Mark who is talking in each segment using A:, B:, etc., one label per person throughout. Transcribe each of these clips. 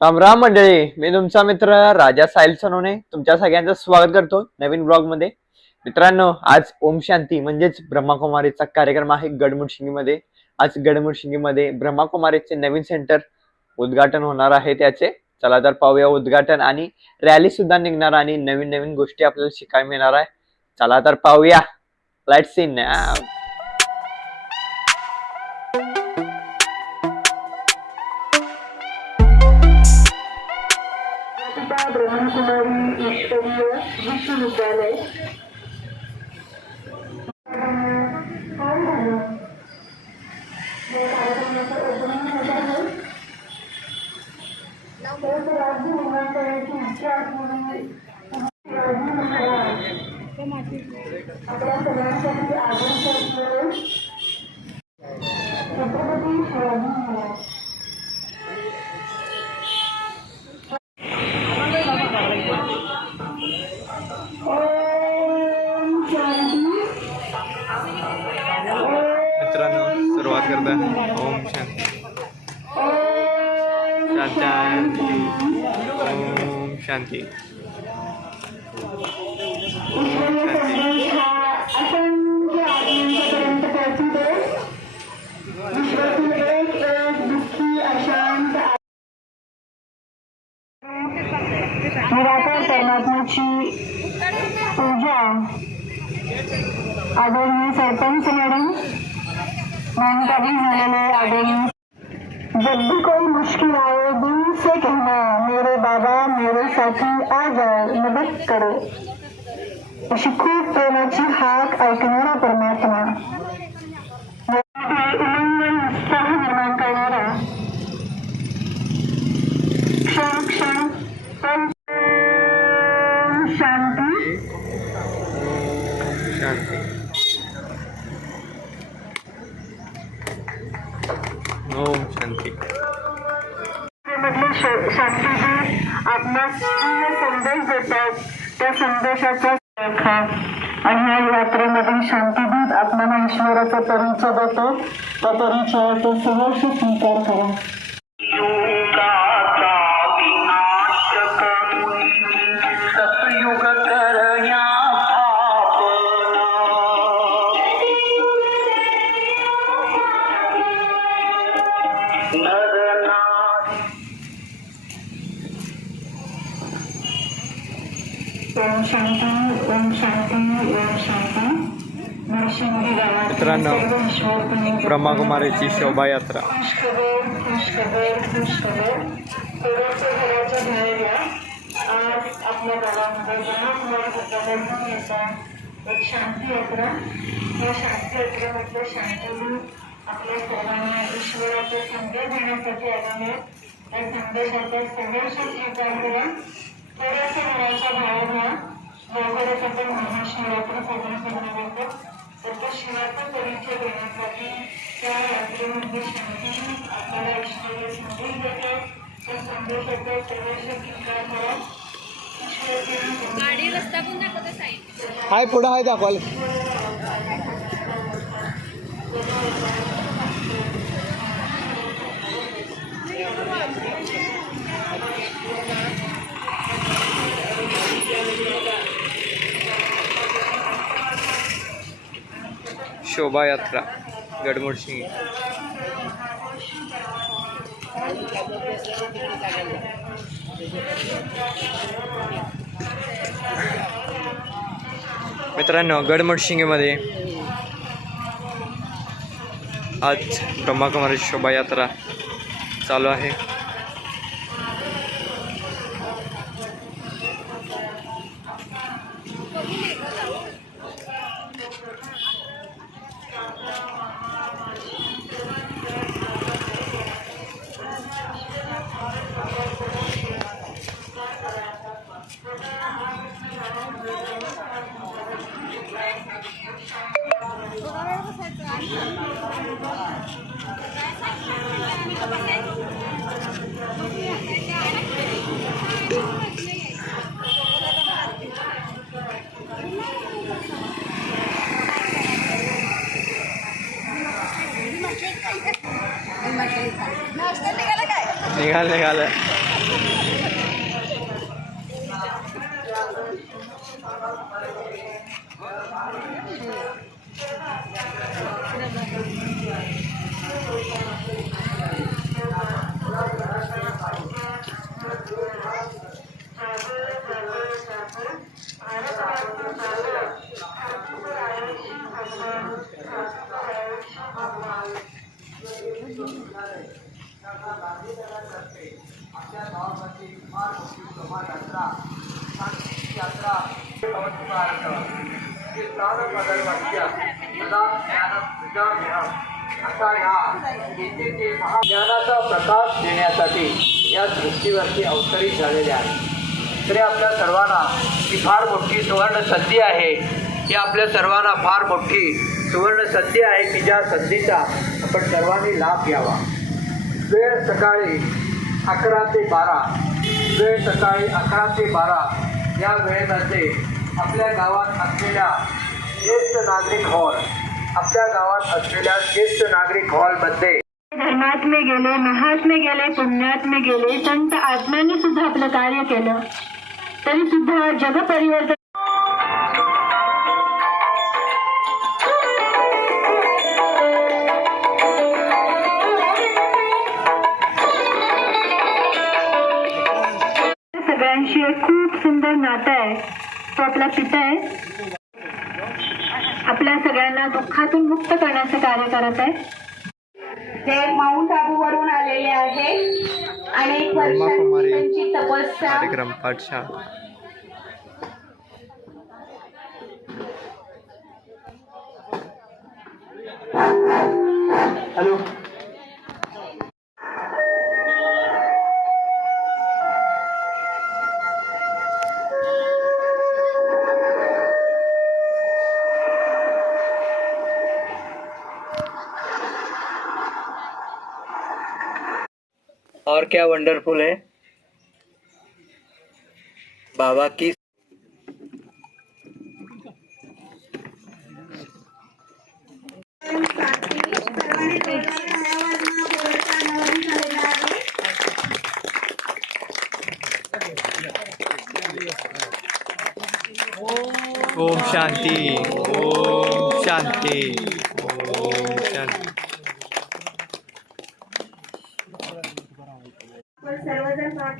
A: राम राम मंडळी मी तुमचा मित्र राजा साहिल सनोने तुमच्या सगळ्यांचं स्वागत करतो नवीन ब्लॉगमध्ये. मित्रांनो आज ओम शांती म्हणजेच ब्रह्माकुमारीचा कार्यक्रम आहे गडमुडशिंगी मध्ये आज गडमुडशिंगी मध्ये ब्रह्माकुमारीचे नवीन सेंटर उद्घाटन होणार आहे त्याचे. चला तर पाहूया उद्घाटन आणि रॅली सुद्धा निघणार आणि नवीन नवीन गोष्टी आपल्याला शिकायला मिळणार आहे. चला तर पाहूया. लाइट सीन
B: राज्य विमानतळाची इच्छा आपल्या सगळ्यांसाठी आदर्श असलेले छत्रपती शिवाजी महाराज
A: मित्रांनो सुरुवात करता ओम शांती
B: ओम
A: शांती ओम शांती
B: ईश्वरी संदेश हा असंख्य आत्म्यांपर्यंत पोहोचू दे विश्वातील एक एक दुःखी शांती निराकार परमात्म्याची पूजा आदरणीय सरपंच मॅडम मानकावी झालेले आदरणीय जब भी कोई मुश्किल आए दिल से कहना मेरे बाबा मेरे साथी आ जाओ. मदत करो. अशी खूप प्रेमाची हाक ऐकणारा परमात्मा. उत्साह निर्माण करणारा. क्षण क्षण शांती.
A: ओम शांती.
B: मधले श- शांतीदूत आपणास प्रिय संदेश देतात त्या संदेशाचा रेखा आणि ह्या यात्रेमधील शांतीदूत आपल्याला ईश्वराचा परिचय देतो त्या परिचयाचा सहर्ष स्वीकार करा
A: मित्रांनो ब्रह्माकुमारीची शोभायात्रा.
B: एक शांती यात्रा या शांती यात्रा म्हटलं शांतदूत आपल्या सर्वांना ईश्वराचा संदेश देण्यासाठी आलेले त्या संदेशाचा सहर्ष स्वीकार करा थोड्याशा घराच्या भावना लवकरच आपण महाशिवरात्री साजरी करणार आहोत तर त्या शिवाचा परिचय देण्यासाठी त्या यात्रेमध्ये शांती आपल्याला ईश्वरीय संदेश देतात त्या संदेशाचा सर्वस्व स्वीकार करा. ईश्वराची
C: गाडी रस्ता पण दाखवते साईड
A: हाय पुढं हाय दाखवाल. शोभायात्रा गडमोडशिंगी मित्रांनो गडमडशिंगेमध्ये आज ब्रह्माकुमारी शोभायात्रा चालू आहे. निघाल निघाल
D: ज्ञानाचा प्रकाश देण्यासाठी या दृष्टीवरती अवतरित झालेले आहे. तरी आपल्या सर्वांना ही फार मोठी सुवर्ण संधी आहे. ही आपल्या सर्वांना फार मोठी सुवर्ण संधी आहे की ज्या संधीचा आपण सर्वांनी लाभ घ्यावा. वेळ सकाळी अकरा ते बारा वेळ सकाळी अकरा ते बारा या वेळेमध्ये आपल्या गावात असलेल्या ज्येष्ठ नागरिक हॉल आपल्या गावात असलेल्या ज्येष्ठ नागरिक हॉलमध्ये
E: धर्मात्मे गेले महात्मे गेले पुण्यात्मे गेले संत आत्म्याने सुद्धा आपलं कार्य केलं. तरी सुद्धा जगपरिवर्तन सगळ्यांशी एक खूप सुंदर नातं आहे. तो आपला पिता आहे. आपल्या सगळ्यांना दुःखातून मुक्त करण्याचं कार्य करत आहे.
F: ते माउंट आबूवरून आलेले आहे. अनेक वर्षांची त्यांची तपस्या.
A: कार्यक्रम पाठशाळा.
D: हॅलो. और क्या वंडरफुल है? बाबा की
A: ओम शांति ओम शांती।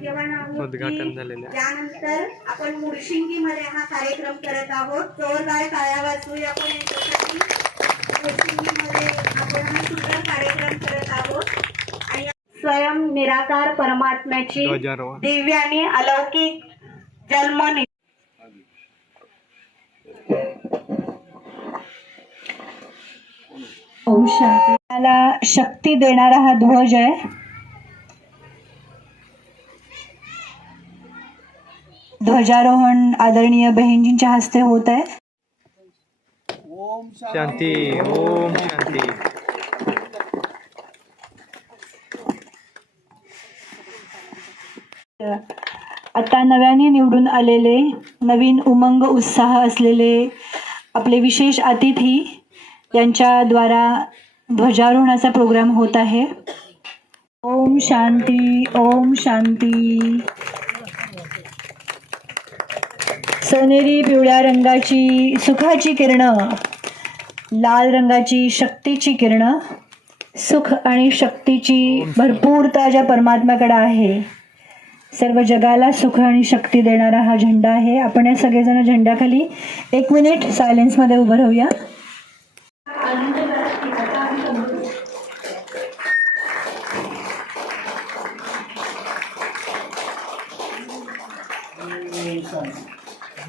A: उद्घाटन
F: की
A: झालेलं.
F: त्यानंतर आपण मुडशिंगीमध्ये हा कार्यक्रम करत आहोत. जोरदार टाळ्या वाजवूया आपण यांच्यासाठी. मुडशिंगीमध्ये आपण हा सुंदर कार्यक्रम करत आहोत. आणि स्वयं निराकार परमात्म्याची. दिव्य आणि अलौकिक जन्म शक्ती देणारा हा ध्वज आहे. ध्वजारोहण आदरणीय बहिणजींच्या हस्ते होत आहे
A: शांती ओम शांती
E: आता नव्याने निवडून आलेले नवीन उमंग उत्साह असलेले आपले विशेष अतिथी यांच्याद्वारा ध्वजारोहणाचा प्रोग्राम होत आहे. ओम शांती ओम शांती. सोनेरी पिवळ्या रंगाची सुखाची किरणं लाल रंगाची शक्तीची किरणं सुख आणि शक्तीची भरपूरता ज्या परमात्म्याकडे आहे. सर्व जगाला सुख आणि शक्ती देणारा हा झेंडा आहे. आपण या सगळेजण झेंड्याखाली एक मिनिट सायलेन्समध्ये उभं राहूया.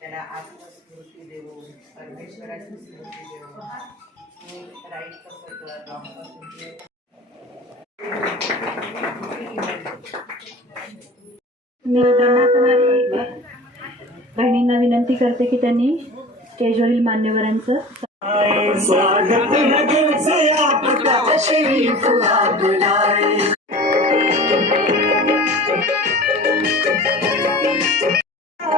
G: आत्मस्मृती देऊन परमेश्वराची स्मृती देऊन राईट कसं कर रॉंग कसं कर.
E: मी दंडासमारी
H: मुलींना विनंती करते की त्यांनी स्टेजवरील मान्यवरांचं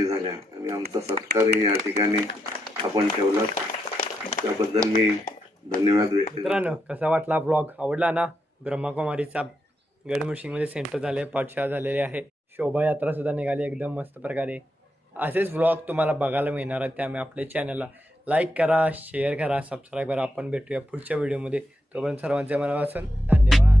I: विजयी झाल्या. आणि आमचा सत्कारही या ठिकाणी आपण ठेवला. त्याबद्दल मी धन्यवाद
A: मित्रांनो कसा वाटला ब्लॉग आवडला ना? ब्रह्माकुमारीचा गडमुशिंगमध्ये सेंटर झाले पाठशाळा झालेली आहे. शोभायात्रा सुद्धा निघाली एकदम मस्त प्रकारे. असेच ब्लॉग तुम्हाला बघायला मिळणार आहेत. त्यामुळे आपल्या चॅनलला लाईक करा शेअर करा सबस्क्राईब करा. आपण भेटूया पुढच्या व्हिडिओमध्ये तोपर्यंत सर्वांचे मनापासून धन्यवाद.